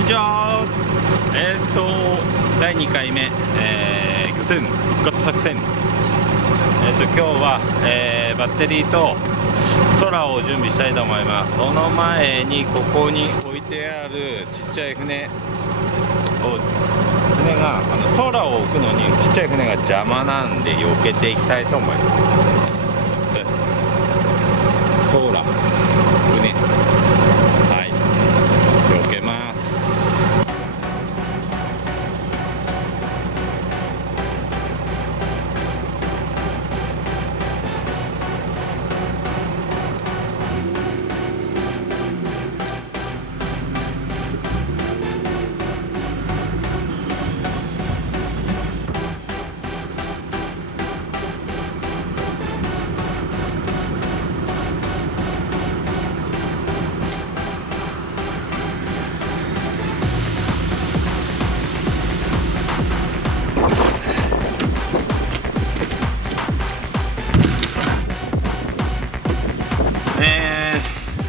にちは。第2回目、巨船復活作戦。今日は、バッテリーと空を準備したいと思います。その前にここに置いてあるちっちゃい船が空を置くのにちっちゃい船が邪魔なんで避けていきたいと思います。空、船、はい、避けます。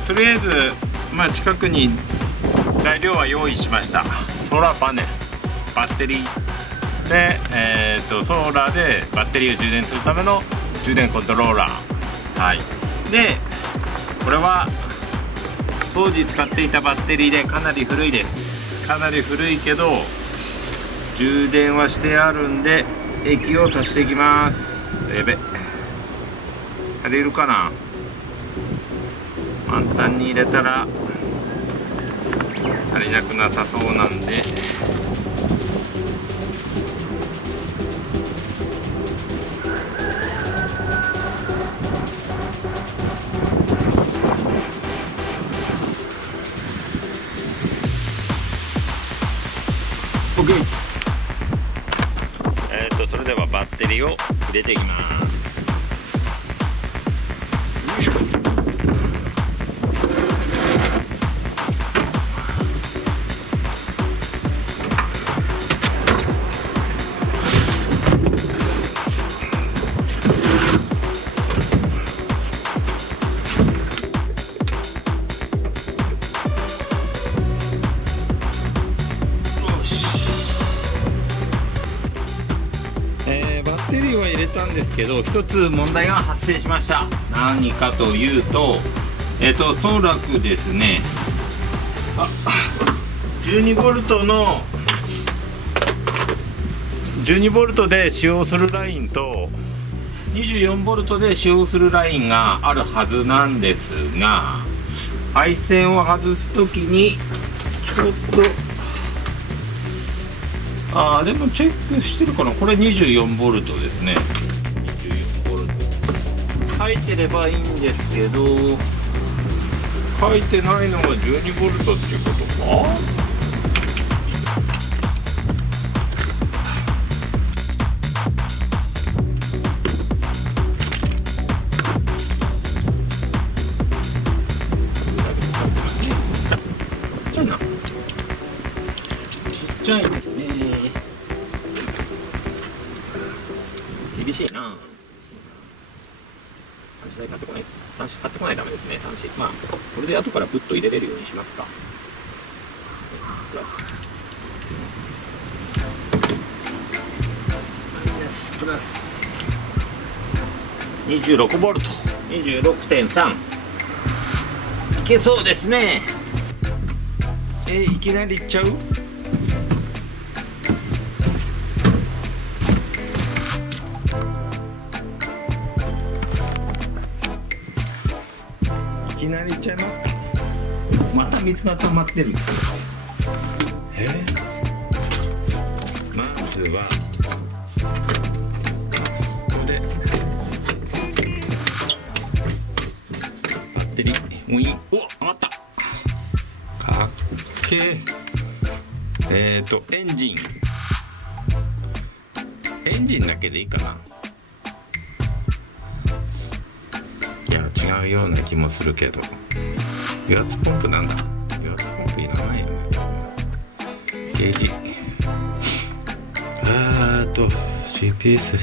とりあえず、近くに材料は用意しました。ソーラーパネル、バッテリーで、ソーラーでバッテリーを充電するための充電コントローラー、はい、でこれは当時使っていたバッテリーでかなり古いです。かなり古いけど充電はしてあるんで液を足していきます。足りるかな。簡単に入れたら足りなくなさそうなんで、OK です。それではバッテリーを入れていきます。よいしょ。バッテリーは入れたんですけど、一つ問題が発生しました。何かというと、おそらくですね、12ボルトの12ボルトで使用するラインと24ボルトで使用するラインがあるはずなんですが、配線を外すときにちょっとでもチェックしてるかな。これ24ボルトですね。24ボルト書いてればいいんですけど、書いてないのが12ボルトっていうことか。ちっちゃいな。ちっちゃいですね。厳しいな。端材買ってこない。端買ってこないとダメですね。端。これで後からプッと入れれるようにしますか。プラス。マイナスプラス。26ボルト。26.3。いけそうですね。いきなりいっちゃう？いきなりいっちゃいますか。また水が溜まってる。まずはここでバッテリーウィン、上がった。かっけエンジンだけでいいかな。違うような気もするけど、油圧ポンプなんだ。油圧ポンプいらないよね。ゲージGPS、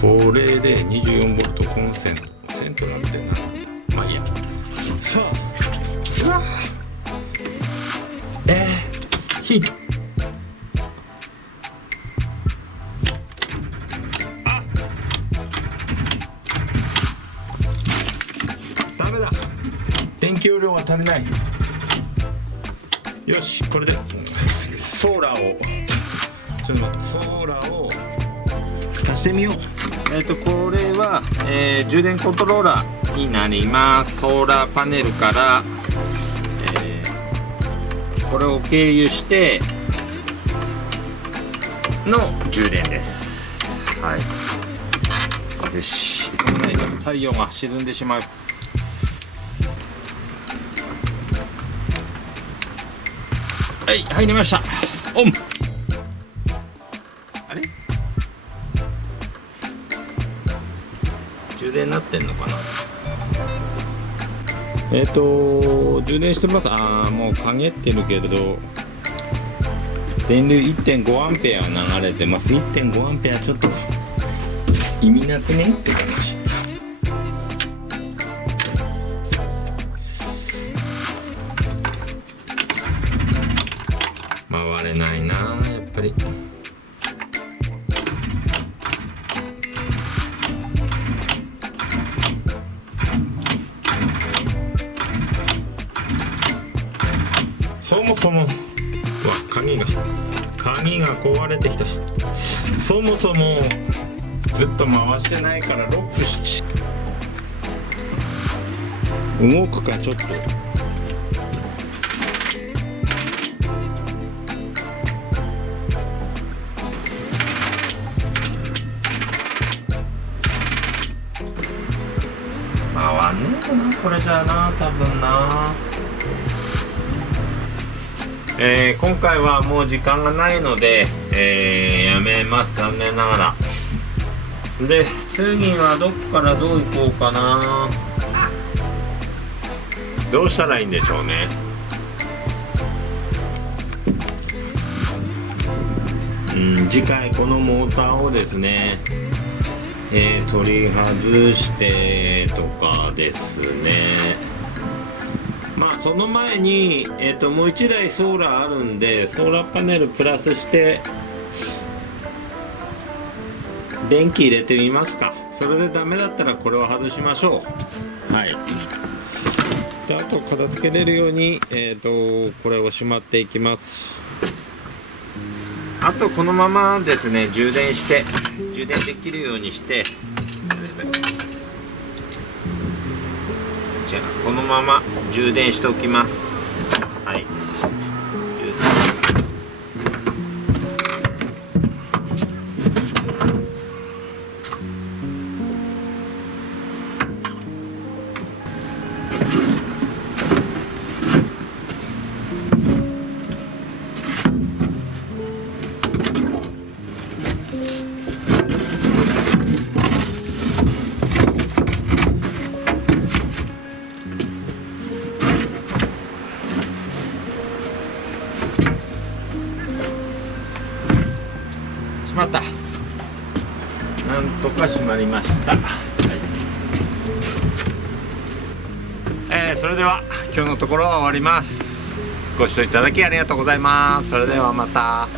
これで24ボルトコンセントなんてな。まあいいや。さあ、ヒット。あ、ダメだ、電気容量が足りない。よし、これでソーラーをちょっと待って、ソーラーを足してみよう。これは、充電コントローラーになります。ソーラーパネルから、これを経由しての充電です。はい。よし、急がないと太陽が沈んでしまう。はい、入りました。オン。あれ？充電になってんのかな。充電してます。もう陰ってるけど電流 1.5 アンペア流れてます。 1.5 アンペアちょっと意味なくねって感じ。回れないな、やっぱり。そもそも鍵が壊れてきた。そもそもずっと回してないからロックし、動くかちょっと。回んねえかな、これじゃあな、多分な。今回はもう時間がないので、やめます、残念ながら。で、次はどっからどう行こうかな。どうしたらいいんでしょうね。次回このモーターをですね、取り外してとかですね。まあその前に、もう1台ソーラーあるんで、ソーラーパネルプラスして電気入れてみますか。それでダメだったらこれを外しましょう。はい。で、あと片付けれるように、これをしまっていきます。あとこのままですね、充電できるようにして、じゃあこのまま充電しておきます。はい。しまった。なんとか閉まりました。はい。それでは今日のところは終わります。ご視聴いただきありがとうございます。それではまた。